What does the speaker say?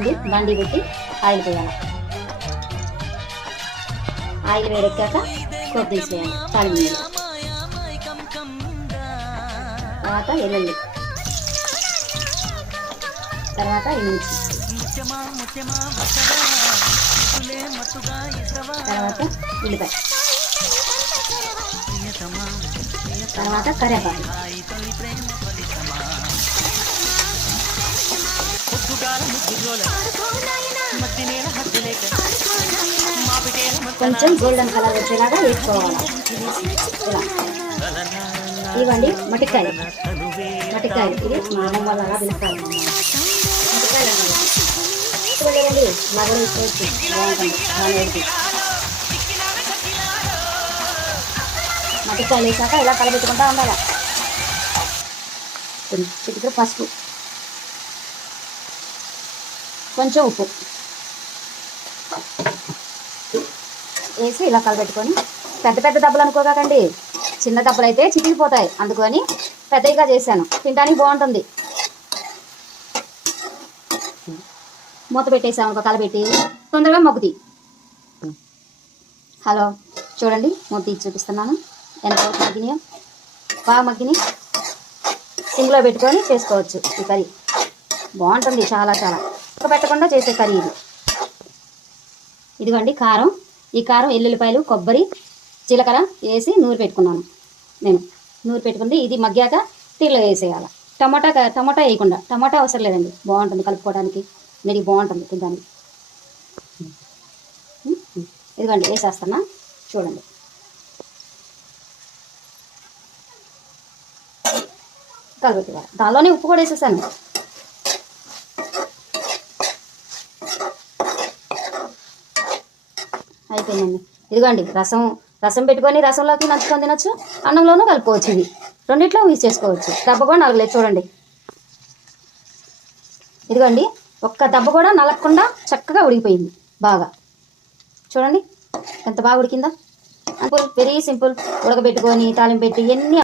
ముందు బండి పెట్టి ఆయిల్ పోయాలి. ఆయిల్ వేడెక్కాక కూర తీసేయాలి తాలింపు మీద. తర్వాత వెల్లుల్లి, తర్వాత ఎండుమిర్చి, తర్వాత ఉల్లిపాయ, తర్వాత కరివేపాకు, కొంచెం గోల్డెన్ కలర్ వచ్చేలాగా వేసుకోవాలి. ఇలా ఇవ్వండి మటికాయలు. ఇది మా అమ్మ వాళ్ళగా పిలుస్తారు. మటికాయలు అండి ఇలా కూడా వేసుకోవచ్చు, బాగుంటుంది. మటికాయలు వేసాక ఇలా కలబెట్టుకుంటా ఉండాలి. చిటికెడు పసుపు, కొంచెం ఉప్పు వేసి ఇలా కలబెట్టుకొని, పెద్ద పెద్ద దెబ్బలు అనుకోకండి, చిన్న దెబ్బలు అయితే చితికిపోతాయి, అందుకని పెద్దగా చేశాను. తినడానికి బాగుంటుంది. మూత పెట్టేసాము, ఒక కలబెట్టి తొందరగా మగ్గుతాయి. హలో చూడండి, మూత తీసి చూపిస్తున్నాను. ఎంత మగ్గినాయో, బాగా మగ్గినాయి. సింగ్లో పెట్టుకొని చేసుకోవచ్చు ఈ కర్రీ, బాగుంటుంది. చాలా పెట్టకుండా చేసే కర్రీ ఇది. ఇదిగోండి కారం. ఈ కారం ఎల్లుల్లిపాయలు, కొబ్బరి, జీలకర్ర వేసి నూరు పెట్టుకున్నాను నేను. నూరు పెట్టుకుంది. ఇది మగ్గాక టీలో వేసేయాలి. టమాటా వేయకుండా, టమాటా అవసరం లేదండి, బాగుంటుంది కలుపుకోవడానికి. ఇది బాగుంటుంది తినడానికి. ఇదిగోండి వేసేస్తున్నా, చూడండి. కలుపుకోవాలి. దానిలోనే ఉప్పు కూడా వేసేసాను. అయిపోయిందండి. ఇదిగోండి రసం పెట్టుకొని రసంలోకి నంచుకొని తినొచ్చు, అన్నంలోనూ కలుపుకోవచ్చు. ఇది రెండిట్లో యూజ్ చేసుకోవచ్చు. దెబ్బ కూడా నలగలేదు చూడండి. ఇదిగోండి ఒక్క దెబ్బ కూడా నలగకుండా చక్కగా ఉడికిపోయింది బాగా. చూడండి ఎంత బాగా ఉడికిందో. Very simple. ఉడకబెట్టుకొని తాలింపు పెట్టి ఎన్ని